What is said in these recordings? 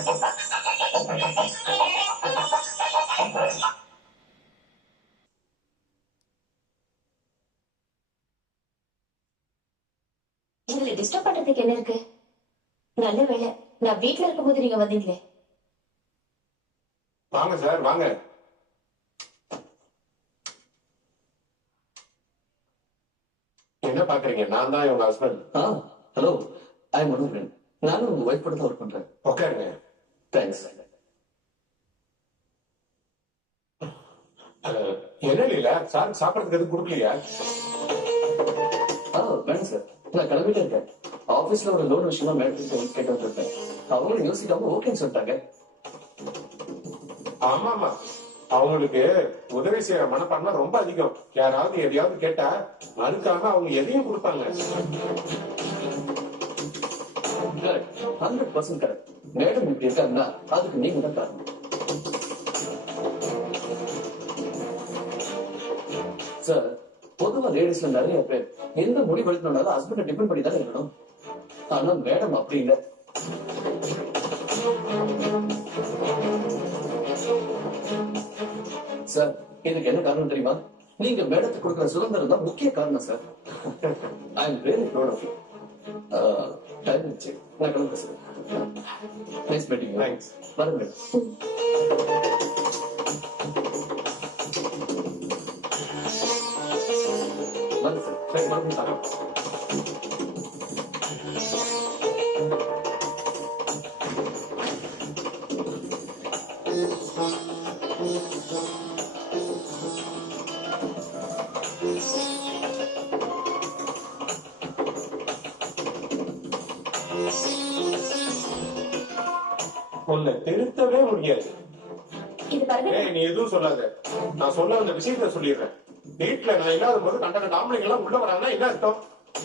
இதுல டிஸ்டர்ப் பண்றதுக்கு என்ன இருக்கு? நல்ல வேலை நான் வீட்டுல இருக்கும்போது நீங்க வந்தீங்களே. வாங்க சார் வாங்க. என்ன பாக்குறீங்க? நான் தான் உங்க husband. Hello, I am Manoharan. நானும் உங்க ஒய்ஃப் கூட தான் ஒர்க் பண்றேன். உட்காருங்க. தேங்க்ஸ். என்ன இல்ல சார் சாப்பிடறதுக்கு எதுவும் கொடுக்கலையா? வேணும் சார், நான் கிளம்பிட்டே இருக்கேன். ஆபீஸ்ல ஒரு லோன் விஷயமா மேடம் கேட்டு வந்திருக்கேன். அவங்களும் யோசிக்காம ஓகேன்னு சொல்லிட்டாங்க. ஆமா ஆமா, அவங்களுக்கு உதவி செய்யற மனப்பான்மை ரொம்ப அதிகம். யாராவது எதையாவது கேட்டா அதுக்காக அவங்க எதையும் கொடுப்பாங்க. 100% கரெக்ட். மேடம் இப்படி இருக்காங்கன்னா அதுக்கு நீங்க தான் காரணம். சார், பொதுவா லேடிஸ்ல நிறைய பேர் எந்த முடிவு எடுக்கணும்னாலும் ஹஸ்பண்டை டிபெண்ட் பண்ணி தானே இருக்கணும். ஆனா மேடம் அப்படி இல்லை. சார், இதுக்கு என்ன காரணம் தெரியுமா? நீங்க மேடத்துக்கு கொடுக்கிற சுதந்திரம் தான் முக்கிய காரணம் sir. I am really proud of you. Time ஆச்சு, நான் கிளம்புறேன் சார். Nice meeting. தேங்க்ஸ். வரேன் மேடம். வரேன் சார். சரி, மறுபடியும் உன்னை திருத்தவே முடியாது. இது பாருங்க. நீ எதுவும் சொல்லாத. நான் சொல்ல அந்த விஷயத்த சொல்லிடுறேன். வீட்டுல நான் இல்லாத போது கண்ட ஆம்பளைங்க எல்லாம் உள்ள வராங்கன்னா என்ன அர்த்தம்?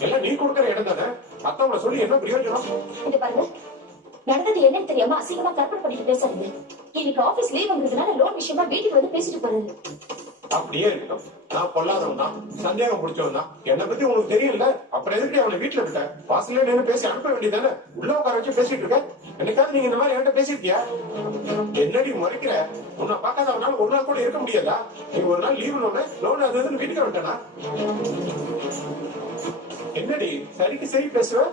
எல்லாம் நீ கொடுக்கற இடம் தானே. மத்தவங்களை சொல்லி என்ன பிரயோஜனம்? இது பாருங்க, நடந்தது என்னன்னு தெரியாம அசிங்கமா கற்பனை பண்ணிட்டு பேசாதீங்க. இன்னைக்கு ஆபீஸ் லீவ் வந்ததுனால லோன் விஷயமா வீட்டுக்கு வந்து பேசிட்டு போறது. அப்படியே இருக்கட்டும். நான் பொல்லாதவன் தான், சந்தேகம் பிடிச்சவன் தான். என்னை பத்தி உனக்கு தெரியல. அப்புறம் எதுக்கு அவனை வீட்டுல விட்ட? வாசல்ல நின்று பேசி அனுப்ப வேண்டியதானே. உள்ள உட்கார வச்சு பேசிட்டு இருக்க. என்னைக்காவது நீங்க இந்த மாதிரி என்கிட்ட பேசிருக்கியா? என்னடி முறைக்கிற? உன்னை பார்க்காதவனால ஒரு நாள் கூட இருக்க முடியாதா? நீ ஒரு நாள் லீவ் லோன் அது வீட்டுக்கு விட்டனா? என்னடி சரிக்கு சரி பேசுவ?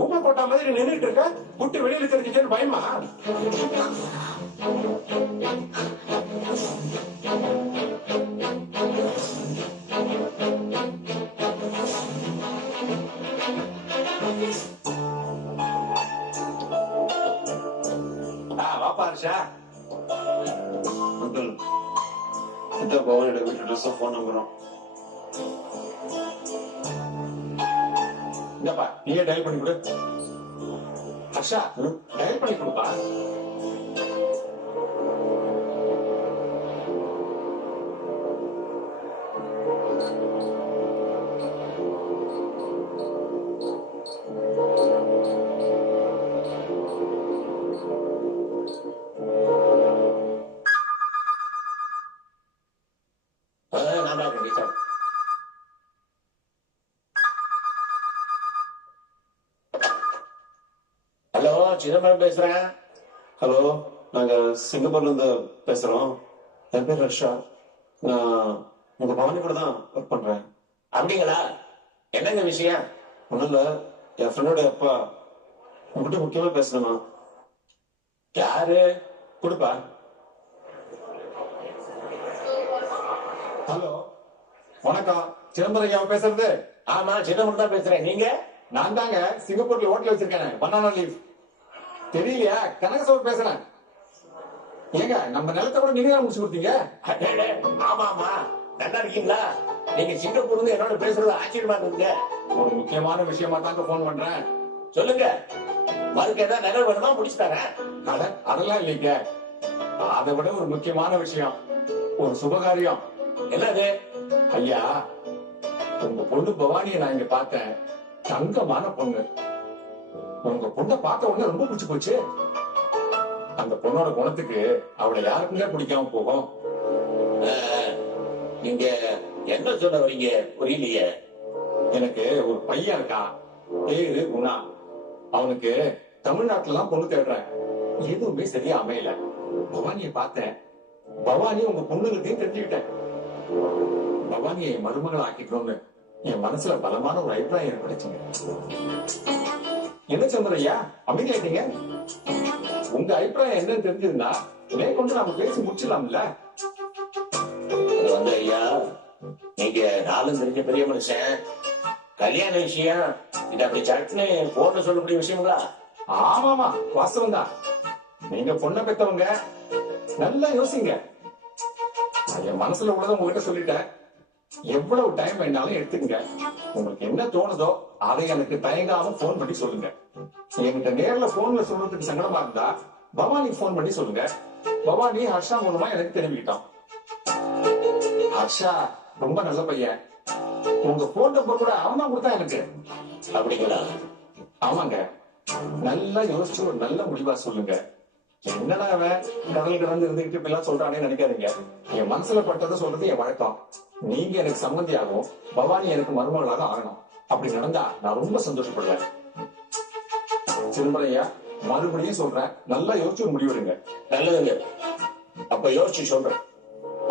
ஊமை போட்டா மாதிரி நின்றுட்டு இருக்க. கூட்டு வெளியில தெரிஞ்சுட்டேன்னு பயமா? வாப்பா ஹர்ஷா. அங்கிள், இந்த பவனோட வீட்டு ட்ரெஸ்ஸும் ஃபோன் நம்பரும். இந்தப்பா நீயே டயல் பண்ணி கொடு. ஹர்ஷா, டயல் பண்ணி கொடுப்பா. ஹலோ, சிதம்பரம் பேசுறேன். ஹலோ, நாங்க சிங்கப்பூர்ல இருந்து பேசுறோம். என் பேர் ஹர்ஷா. நான் உங்க பவனி கூட தான் ஒர்க் பண்றேன். அப்படிங்களா? என்னங்க விஷயம்? ஒண்ணும் இல்ல, என் ஃப்ரெண்டோட அப்பா உங்ககிட்ட முக்கியமா பேசணுமா? யாரு? கொடுப்பா. ஹலோ, வணக்கம். சிதம்பரம் ஐயா பேசுறது? ஆமா, சிதம்பரம் தான் பேசுறேன். நீங்க? நான் தாங்க சிங்கப்பூர்ல ஹோட்டல் வச்சிருக்கேன். Banana leave. தெரியலையா? கனகசோர் பேசுறேன். ஏங்க, நம்ம நிலத்தை கூட நீங்க தான் முடிச்சு கொடுத்தீங்க. ஆமா ஆமா, நல்லா இருக்கீங்களா? நீங்க சிங்கப்பூர்ல என்னோட பேசுறது ஆச்சரியமா இருக்குங்க. ஒரு முக்கியமான விஷயமா தாங்க போன் பண்றேன். சொல்லுங்க. மறுக்க ஏதாவது நிலம் வேணுமா? முடிச்சு தரேன். அதெல்லாம் இல்லைங்க. அதை விட ஒரு முக்கியமான விஷயம், ஒரு சுபகாரியம். என்னது? ஐயா, உங்க பொண்ணு பவானியை நான் இங்க பார்த்தேன். தங்கமான பொண்ணு. உங்க பொண்ணை பார்த்த உடனே ரொம்ப பிடிச்சு போச்சு. அந்த பொண்ணோட குணத்துக்கு அவளை யாருக்குங்க பிடிக்காம போகும்? நீங்க என்ன சொல்ல வரீங்க புரியலையே. எனக்கு ஒரு பையன் இருக்கான், பேரு குணா. அவனுக்கு தமிழ்நாட்டுல எல்லாம் பொண்ணு தேடுறேன், எதுவுமே சரியா அமையல. பவானியை பார்த்தேன், பவானி உங்க பொண்ணுகிட்டையும் தெரிஞ்சுக்கிட்டேன். பவானியை என் மருமகள் ஆக்கிக்கணும்னு என் மனசுல பலமான ஒரு அபிப்பிராயம் ஏற்படுச்சுங்க. என்ன சந்திரையா அமைதியாயிட்டீங்க? உங்க அபிப்பிராயம் என்னன்னு தெரிஞ்சதுன்னா மேற்கொண்டு நாம பேசி முடிச்சிடலாம்ல. அது வந்து ஐயா, நீங்க நாளும் தெரிஞ்ச பெரிய மனுஷன், கல்யாண விஷயம் இது அப்படி சட்டுன்னு போன்ல சொல்லக்கூடிய விஷயங்களா? ஆமாமா, வாஸ்தவம் தான். நீங்க பொண்ணை பெத்தவங்க, நல்லா யோசிங்க. நான் என் மனசுல உள்ளதை உங்ககிட்ட சொல்லிட்டேன். எவ்வளவு டைம் வேணாலும் எடுத்துக்கங்க. உங்களுக்கு என்ன தோணுதோ அதை எனக்கு தயங்காம போன் பண்ணி சொல்லுங்க. என்கிட்ட நேர்ல போன்ல சொல்றதுக்கு சங்கடமா இருந்தா பவானிக்கு போன் பண்ணி சொல்லுங்க. பவானி ஹர்ஷா மூலமா எனக்கு தெரிவிக்கிட்டோம். ஹர்ஷா ரொம்ப நல்ல பையன். உங்க போன் நம்பர் கூட அவன் தான் கொடுத்தா எனக்கு. அப்படிங்களா? ஆமாங்க, நல்லா யோசிச்சு ஒரு நல்ல முடிவா சொல்லுங்க. என்னடா அவன் கடல் கடந்து இருந்துகிட்டு இப்ப எல்லாம் சொல்றானே நினைக்காதீங்க. என் மனசுல பட்டதை சொல்றது என் வழக்கம். நீங்க எனக்கு சம்மந்தி ஆகும், பவானி எனக்கு மருமகளாக ஆகணும். அப்படி நடந்தா நான் ரொம்ப சந்தோஷப்படுவேன். சிதம்பரையா, மறுபடியும் சொல்றேன், நல்லா யோசிச்சு ஒரு முடிவெடுங்க. நல்லதுங்க, அப்ப யோசிச்சு சொல்றேன்.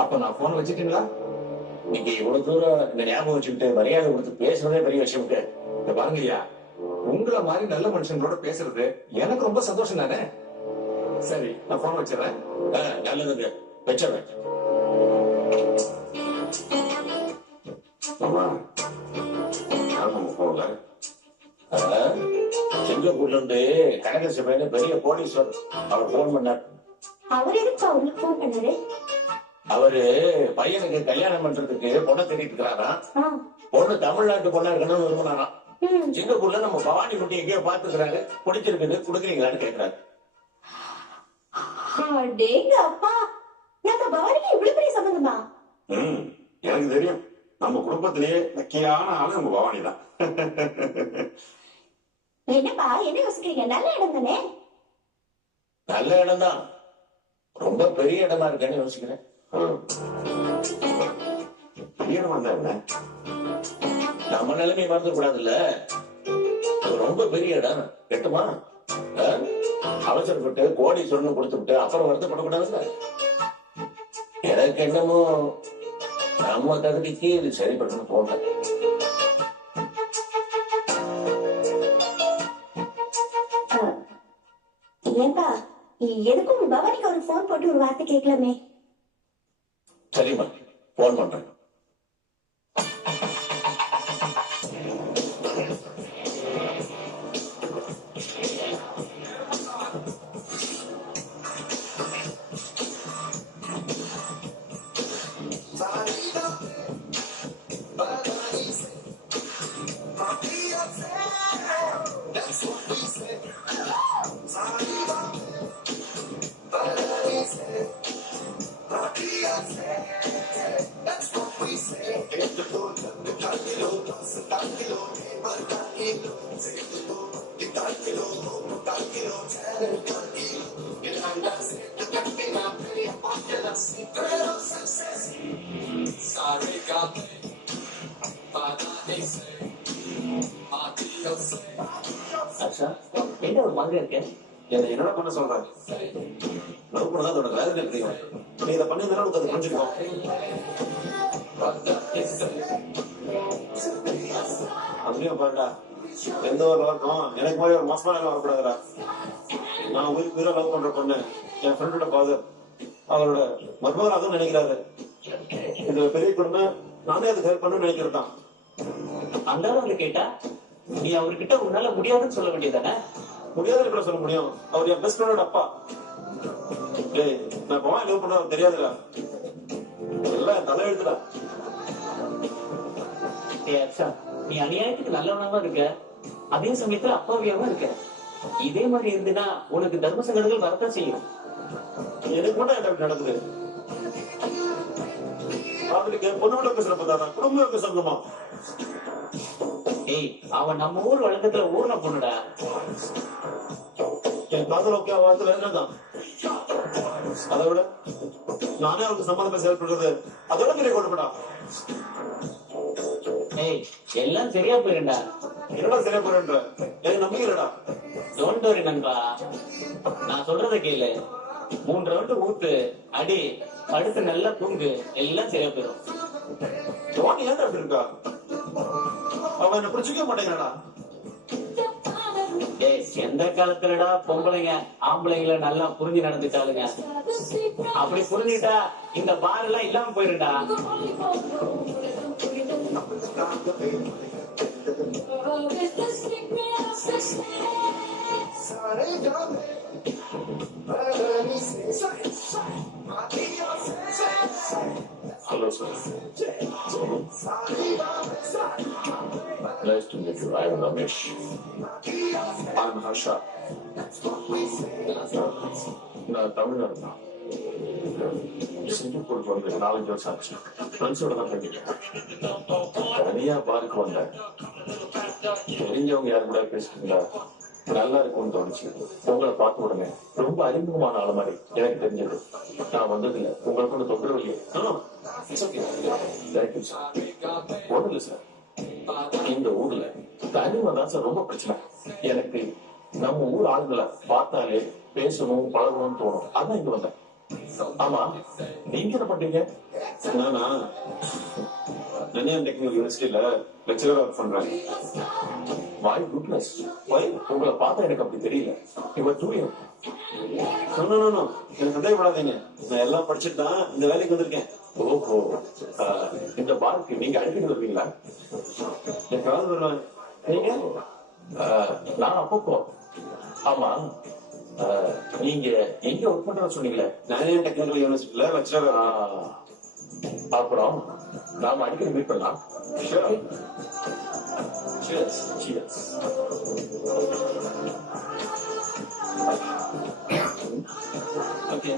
அப்ப நான் போன் வச்சுட்டீங்களா? நீங்க இவ்வளவு தூரம் இந்த ஞாபகம் வச்சுக்கிட்டு மரியாதை கொடுத்து பேசுறதே பெரிய விஷயம். இந்த பாருங்க ஐயா, உங்களை மாதிரி நல்ல மனுஷங்களோட பேசுறது எனக்கு ரொம்ப சந்தோஷம் தானே. சரி, நான் போன் வச்சிடறேன். நல்லதுங்க, வச்சிடறேன். சிங்கப்பூர்ல இருந்து கனகசபையில பெரிய கோடீஸ்வரர் அவர் போன் பண்ணார். அவர் எதுக்கு அவருக்கு போன் பண்ணாரு? அவரு பையனுக்கு கல்யாணம் பண்றதுக்கு பொண்ணை தேடிட்டு இருக்கிறாராம். ஆ, பொண்ணு தமிழ்நாட்டு பொண்ணா இருக்கணும்னு விரும்பினாராம். ம். சிங்கப்பூர்ல நம்ம பவானி குட்டி எங்கேயோ பாத்துக்கிறாரு, பிடிச்சிருக்குது, கொடுக்குறீங்களான்னு கேட்கிறாரு. அடேங்க அப்பா, நம்ம பவானிக்கு இவ்வளவு பெரிய சம்பந்தமா? எனக்கு தெரியும். நம்ம குடும்பத்திலேயே லக்கியான ஆளு நம்ம பவானி தான். என்னப்பா என்ன யோசிக்கிறீங்க? நல்ல இடம் தானே? நல்ல இடம் தான், ரொம்ப பெரிய இடமா இருக்கேன்னு யோசிக்கிறேன். பெரிய இடமா இருந்தா என்ன? நம்ம நிலைமை மறந்து கூடாதுல்ல. அது ரொம்ப பெரிய இடம், கெட்டுமா? அவசரப்பட்டு கோடீஸ்வரன் கொடுத்துட்டு அப்புறம் வருத்தப்படக்கூடாதுல்ல. எனக்கு என்னமோ நம்ம தகுதிக்கு இது சரிப்பட்டு போட்டேன். ஏன்பா, எதுக்கும் பவானிக்கு ஒரு போன் போட்டு ஒரு வார்த்தை கேட்கலாமே? சரிம்மா, போன் பண்றேன். ஹர்ஷா, என்ன ஒரு மாதிரி இருக்கு? என்னை என்னடா பண்ண சொல்ற? லவ் பண்ணதான் அதோட வேதனை தெரியும். நீ இதை பண்ணிருந்தா உனக்கு அது புரிஞ்சுக்கோ. அதுலயும் பாருடா, எந்த ஒரு லவருக்கும் எனக்கு மாதிரி ஒரு மோசமான எல்லாம் வரக்கூடாதுடா. நான் உயிருக்கு உயிரை லவ் பண்ற பொண்ணு என் ஃப்ரெண்டோட ஃபாதர் அவரோட மருமகளாகவும் நினைக்கிறாரு. இது பெரிய குடும்பம், நானே அதுக்கு ஹெல்ப் பண்ணணும்னு நினைக்கிறது தான். அந்த அளவுக்கு கேட்டா நீ அவர்கிட்ட உன்னால முடியாதுன்னு சொல்ல வேண்டியதானே? முடியாதுன்னு கூட சொல்ல முடியும். அவர் என் பெஸ்ட் ஃப்ரெண்டோட அப்பா. டேய், நான் பவானி லவ் பண்றது தெரியாதுடா. எல்லாம் என் தலையெழுத்துடா. ஹர்ஷா, நீ அநியாயத்துக்கு நல்லவனாவும் இருக்க, அதே சமயத்துல அப்பாவியாவும் இருக்க. இதே மாதிரி இருந்துன்னா உனக்கு தர்ம சங்கடங்கள் வரத்தான் செய்யும். எனக்கு மட்டும் என்ன இப்படி நடக்குது? அவனுக்கு பொண்ணோட பேசுறப்ப குடும்பம் பேசணுமா? ஏய், அவன் நம்ம ஊர் வழக்கத்துல ஊர்ல பொண்ணுடா. என் காதல் ஓகே வார்த்தை வேண்டாம். அதை விட நானே அவருக்கு சம்மந்தமா செயல்படுறது அதோட பெரிய கொடுப்படா. ஏய், எல்லாம் சரியா போயிருண்டா. என்னடா சரியா போறேன்ற எனக்கு நம்பிக்கிறடா. டோன்ட் வரி நண்பா, நான் சொல்றத கேளு. 3 ரவுண்டு ஊத்து, அடி, படுத்து நல்லா தூங்கு, எல்லாம் சரியா போயிடும். ஜோனி ஏன் அப்படி இருக்கா? அவன் என்ன புரிஞ்சுக்க மாட்டேங்கிறாடா. ஏய், எந்த காலத்துலடா பொம்பளைங்க ஆம்பளைங்களை நல்லா புரிஞ்சு நடந்துட்டாளுங்க? அப்படி புரிஞ்சுட்டா இந்த பார் எல்லாம் இல்லாம போயிருடா. Hello, sir. Nice to meet you. I am Ramesh. I'm Harsha. நான் தமிழ்நாடு தான். சிங்கப்பூருக்கு வந்து 4 வருஷம் ஆச்சு. ஃப்ரெண்ட்ஸோட தான் பண்ணிட்டேன். தனியா பாருக்கு வந்தேன். தெரிஞ்சவங்க யாரு கூட பேசிட்டீங்களா? நல்லா இருக்கும்னு தோணுச்சு. உங்களை பார்த்த உடனே ரொம்ப அறிமுகமான ஆளு மாதிரி எனக்கு தெரிஞ்சது. நான் வந்ததில்ல, உங்களுக்கு ஒன்று தொந்தரவு இல்லையே. Thank you sir. ஒன்றும் இல்லை சார், இந்த ஊர்ல தனிமை தான் சார் ரொம்ப பிரச்சனை. எனக்கு நம்ம ஊர் ஆளுங்களை பார்த்தாலே பேசணும் பழகணும்னு தோணும். அதான் இங்க வந்தேன். ஆமா, நீங்க என்ன பண்றீங்க? நானா நனியான் டெக்னிக்கல் யூனிவர்சிட்டியில லெக்சரர் ஒர்க் பண்றேன். மை குட்னஸ், உங்களை பார்த்தா எனக்கு அப்படி தெரியல. இவர் டூயம். எனக்கு சந்தேகப்படாதீங்க, நான் எல்லாம் படிச்சுட்டு தான் இந்த வேலைக்கு வந்திருக்கேன். ஓஹோ, இந்த பாருக்கு நீங்க அடிக்கடி வருவீங்களா? எப்பயாவது வருவேன். நீங்க? நான் அப்பப்போ. ஆமா, நீங்க எங்க ஒர்க் பண்ற சொன்னீங்களே? நனியான் டெக்னிக்கல் யூனிவர்சிட்டியில லெக்சரர். அப்புறம் நாம அடிக்கடி மீட் பண்ணலாம். Sure. Cheers. Cheers. Okay.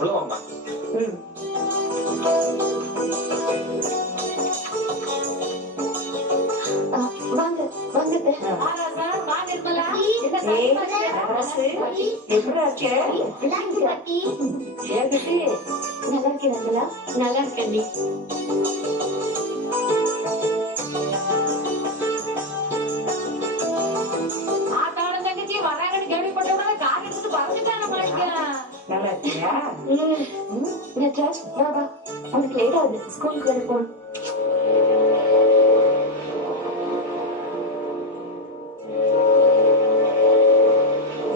உள்ள வாங்க. வாங்க வாங்க நல்லா இருக்கீங்களா? நல்லா இருக்கேன்டி. ஆட்டாளம் தங்கச்சி வராங்கன்னு கேள்விப்பட்டவங்க கார் எடுத்துட்டு பறந்துட்டாங்க மாட்டிக்கலாம். நல்லா இருக்கியா? நட்ராஜ் வா வா, உனக்கு லேட் ஆகுது, ஸ்கூலுக்கு வர போகணும்.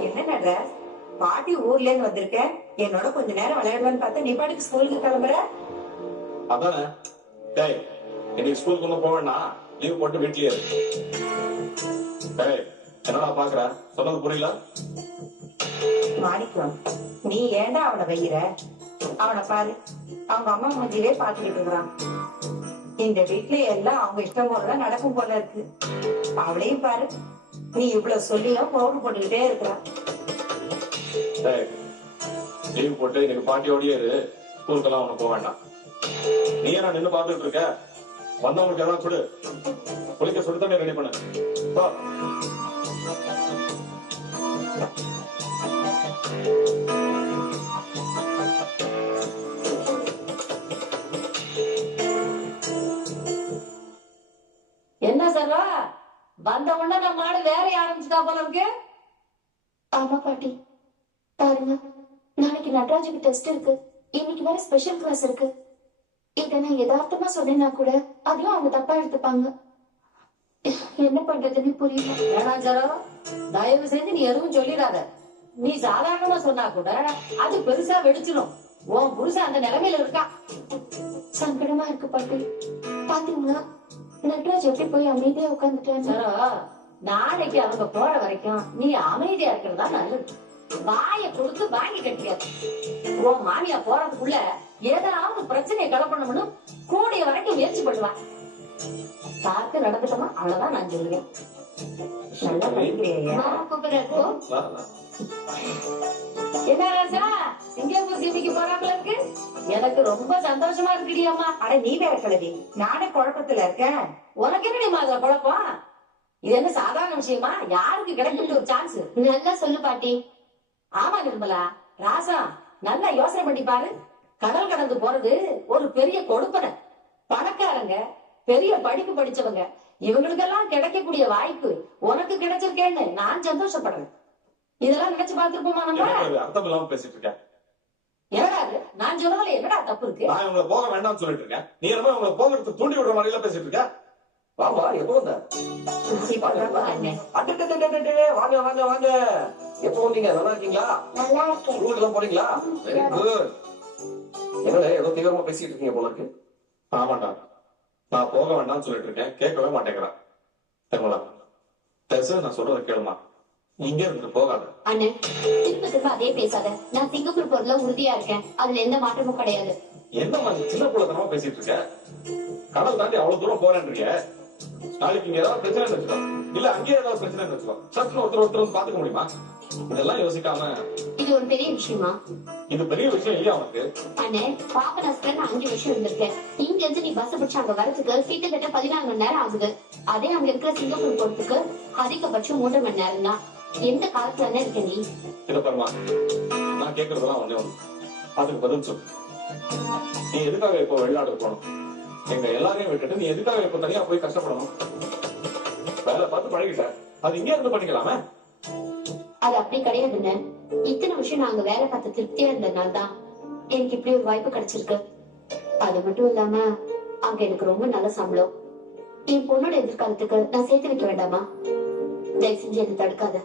என்ன நட்ராஜ், பாட்டி ஊர்ல இருந்து வந்திருக்க, என்னோட கொஞ்ச நேரம் விளையாடலான்னு பார்த்தா நீ பாட்டுக்கு ஸ்கூலுக்கு கிளம்புற. அதானே. டேய், இன்னைக்கு ஸ்கூலுக்கு ஒன்றும் போவேன்னா லீவ் போட்டு வீட்லயே இரு. டேய், என்னடா பாக்குற? சொன்னது புரியல? மாணிக்கம், நீ ஏன்டா அவனை வைக்கிற? அவனை பாரு, அவங்க அம்மா மூஞ்சிலே பாத்துக்கிட்டு இருக்கிறான். இந்த வீட்டுல எல்லாம் அவங்க இஷ்டம் போலதான் நடக்கும் போல இருக்கு. அவளையும் பாரு, நீ இவ்வளவு சொல்லியும் பவுடர் போட்டுக்கிட்டே இருக்கிறான். டேய், லீவ் போட்டு இன்னைக்கு பாட்டியோடயே இரு, ஸ்கூலுக்கெல்லாம் ஒன்றும் போக வேண்டாம். நீ என்ன நின்னு பாத்துட்டு இருக்க? வந்தவங்களுக்கு எல்லாம் கொடு. குளிக்க சுடு தண்ணி ரெடி பண்ணு. வா. என்ன சர்வா, வந்த உடனே நம்ம மாடு வேற ஆரம்பிச்சுட்டா போல இருக்கு. ஆமா பாட்டி, பாருங்க, நாளைக்கு நட்ராஜுக்கு டெஸ்ட் இருக்கு, இன்னைக்கு வேற ஸ்பெஷல் கிளாஸ் இருக்கு. இத நான் யதார்த்தமா சொன்னேன்னா கூட அதையும் அவங்க தப்பா எடுத்துப்பாங்க. என்ன பண்றதுன்னு புரியல. வேணாம் சரோ, தயவு செஞ்சு நீ எதுவும் சொல்லிடாத. நீ சாதாரணமா சொன்னா கூட அது பெருசா வெடிச்சிடும். உன் புருஷன் அந்த நிலைமையில இருக்கா. சங்கடமா இருக்கு பாட்டி. பாத்தீங்களா நட்ராஜ் எப்படி போய் அமைதியா உட்காந்துட்டான்னு. சரோ, நாளைக்கு அவங்க போற வரைக்கும் நீ அமைதியா இருக்கிறதா நல்லது. வாயை கொடுத்து வாங்கி கட்டியாது. உன் மாமியா போறதுக்குள்ள ஏதாவது பிரச்சனையை கிளப்பணும்னு கூடிய வரைக்கும் முயற்சி பண்ணுவான். பார்த்து நடந்துட்டோமா அவ்வளவுதான் நான் சொல்லுவேன். நல்லா படிக்கிறியா? நான் கூப்பிடுறேன். வா, வா. என்ன ராசா, சிங்கப்பூர் சிட்டிக்கு போறாங்களா இருக்கு? எனக்கு ரொம்ப சந்தோஷமா இருக்குடி அம்மா. அட நீ வேற கிளவி, நானே குழப்பத்துல இருக்கேன். உனக்கு என்னடி மாதிரி குழப்பம்? இது என்ன சாதாரண விஷயமா? யாருக்கு கிடைக்கும் ஒரு சான்ஸ்? நல்லா சொல்லு பாட்டி. ஆமா நிர்மலா, ராசா நல்லா யோசனை பண்ணி பாரு. கடல் கடந்து போறது ஒரு பெரிய கொடுப்பனை. பணக்காரங்க, பெரிய படிப்பு படிச்சவங்க, இவங்களுக்கெல்லாம் கிடைக்கக்கூடிய வாய்ப்பு உனக்கு கிடைச்சிருக்கேன்னு நான் சந்தோஷப்படுறேன். இதெல்லாம் நினைச்சு பார்த்திருப்போமா நம்ம? அர்த்தம் இல்லாம பேசிட்டு இருக்கேன். என்னடா இது? நான் சொன்னதுல என்னடா தப்பு இருக்கு? நான் இவங்களை போக வேண்டாம்னு சொல்லிட்டு இருக்கேன். நீ என்ன இவங்களை போகிறதுக்கு தூண்டி விடுற மாதிரி எல்லாம் பேசிட்டு இருக்க? வாமா, எப்போ வந்த? வாங்க வாங்க வாங்க. எப்போ வந்தீங்க? நல்லா இருக்கீங்களா? நல்லா இருக்கேன். ஸ்கூலுக்கு எல்லாம் போறீங்களா? Very good. என்னடா ஏதோ தீவிரமா பேசிட்டு இருக்கீங்க போல இருக்கு. ஆமாண்டா, நான் போக வேண்டாம்னு சொல்லிட்டு இருக்கேன். கேட்கவே மாட்டேங்கிறான். தெரியுமா, நான் சொல்றத கேளுமா. இங்க இருந்து போகாத. அண்ணன், திரும்ப திரும்ப அதே பேசாத. நான் சிங்கப்பூர் போறதுல உறுதியா இருக்கேன். அதுல எந்த மாற்றமும் கிடையாது. என்ன மாதிரி சின்ன பிள்ளைத்தனமா பேசிட்டு இருக்க? கடல் தாண்டி அவ்வளவு தூரம் போறேன்றீங்க. நாளைக்கு இங்க ஏதாவது பிரச்சனை வச்சுக்கோ, இல்ல அங்கேயே ஏதாவது பிரச்சனை வச்சுக்கோ, சட்டுன்னு ஒருத்தர் வந்து பாத்துக்க முடியுமா? இதெல்லாம் யோசிக்காம. இது ஒரு பெரிய விஷயமா? இது பெரிய விஷயம் இல்லையா உனக்கு? அண்ணே, பாபநாசத்துல நான் 5 வருஷம் இருந்திருக்கேன். இங்க இருந்து நீ பஸ் பிடிச்சு அங்க வரதுக்கு கிட்டத்தட்ட 14 மணி நேரம் ஆகுது. அதே அங்க இருக்கிற சிங்கப்பூர் போறதுக்கு அதிகபட்சம் 3 மணி நேரம் தான். எந்த காலத்துல இருக்க நீ? இத பாருமா, நான் கேக்குறதெல்லாம் ஒண்ணே ஒண்ணு. அதுக்கு பதில் சொல்லு. நீ எதுக்காக இப்போ வெளிநாடு போகணும்? எங்க எல்லாரையும் விட்டுட்டு நீ எதுக்காக இப்போ தனியா போய் கஷ்டப்படணும்? வேலை பார்த்து பழகிட்ட, அது இங்கே இருந்து பண்ணிக்கலாமே. அது அப்படி கிடையாதுன்னு. இத்தனை விஷயம் நான் அங்க வேலை பார்த்து திருப்தியா இருந்ததுனால தான் எனக்கு இப்படி ஒரு வாய்ப்பு கிடைச்சிருக்கு. அது மட்டும் இல்லாம அங்க எனக்கு ரொம்ப நல்ல சம்பளம். என் பொண்ணோட எதிர்காலத்துக்கு நான் சேர்த்து வைக்க வேண்டாமா? தயவு செஞ்சு என்ன தடுக்காத.